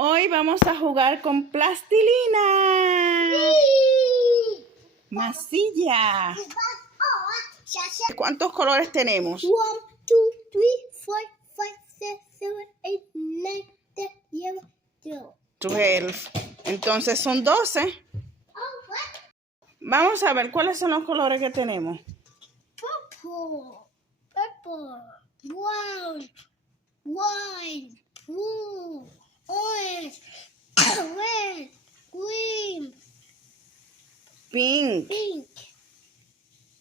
Hoy vamos a jugar con plastilina. Sí. Masilla. ¿Cuántos colores tenemos? 1, 2, 3, 4, 5, 6, 7, 8, 9, 10, 11, 12. 12. Entonces son 12. Vamos a ver cuáles son los colores que tenemos. Purple, brown, white, blue, orange, red, green, Pink.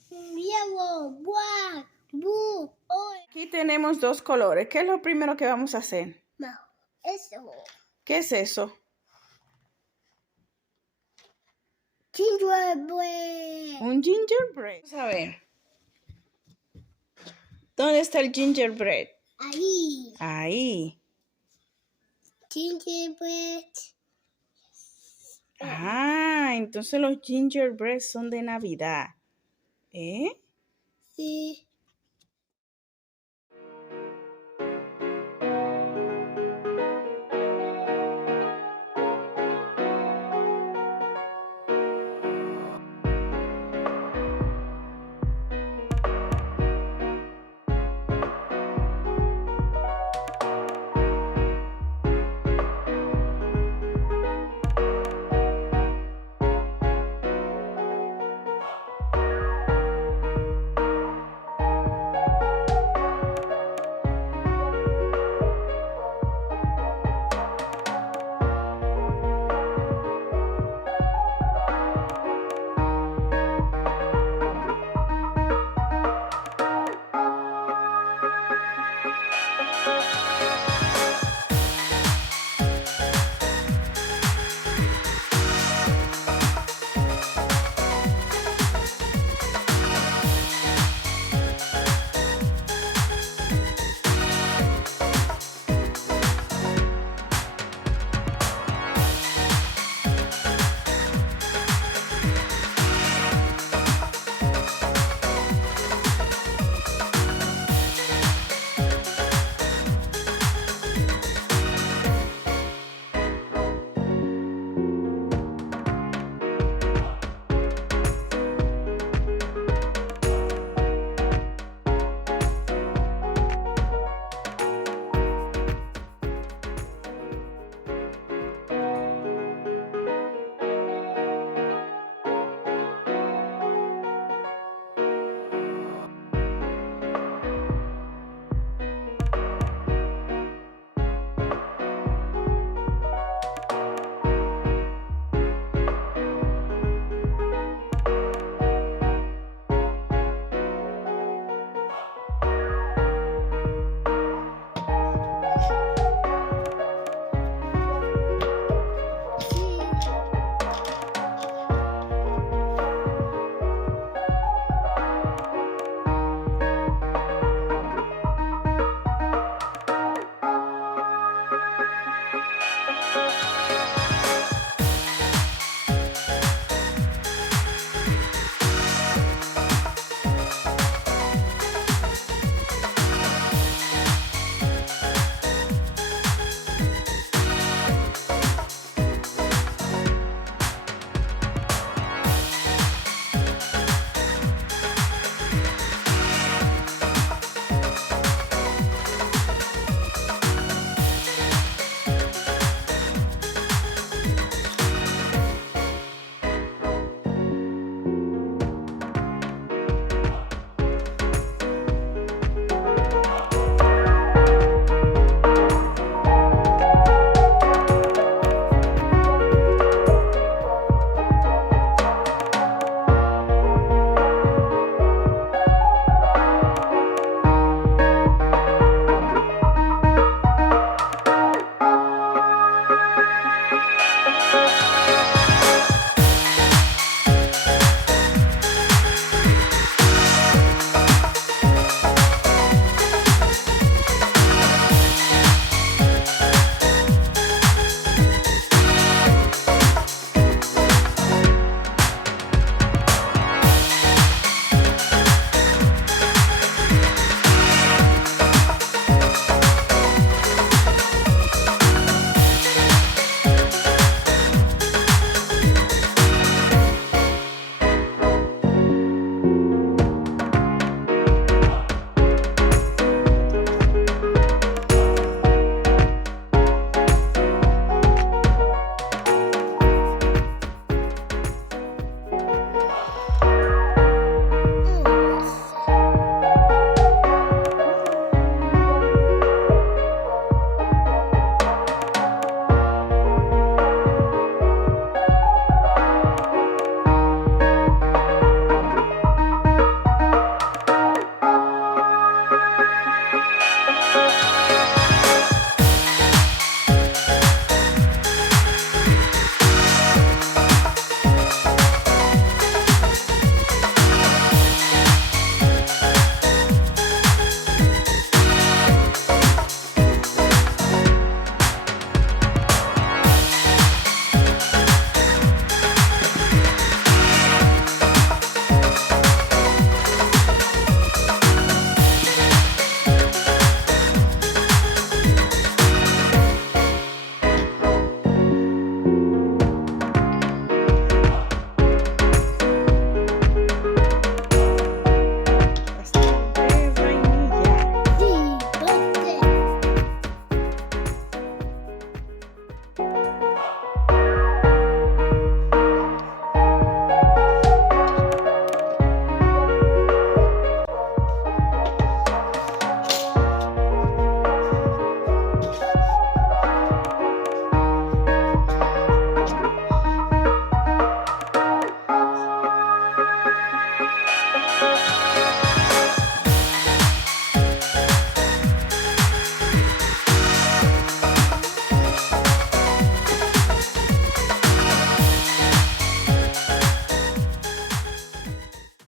yellow, black, blue, orange. Aquí tenemos 2 colores. ¿Qué es lo primero que vamos a hacer? No, eso. ¿Qué es eso? Gingerbread. Un gingerbread. Vamos a ver. ¿Dónde está el gingerbread? Ahí. Ahí. Gingerbread. Ah, entonces los gingerbread son de Navidad. ¿Eh? Sí.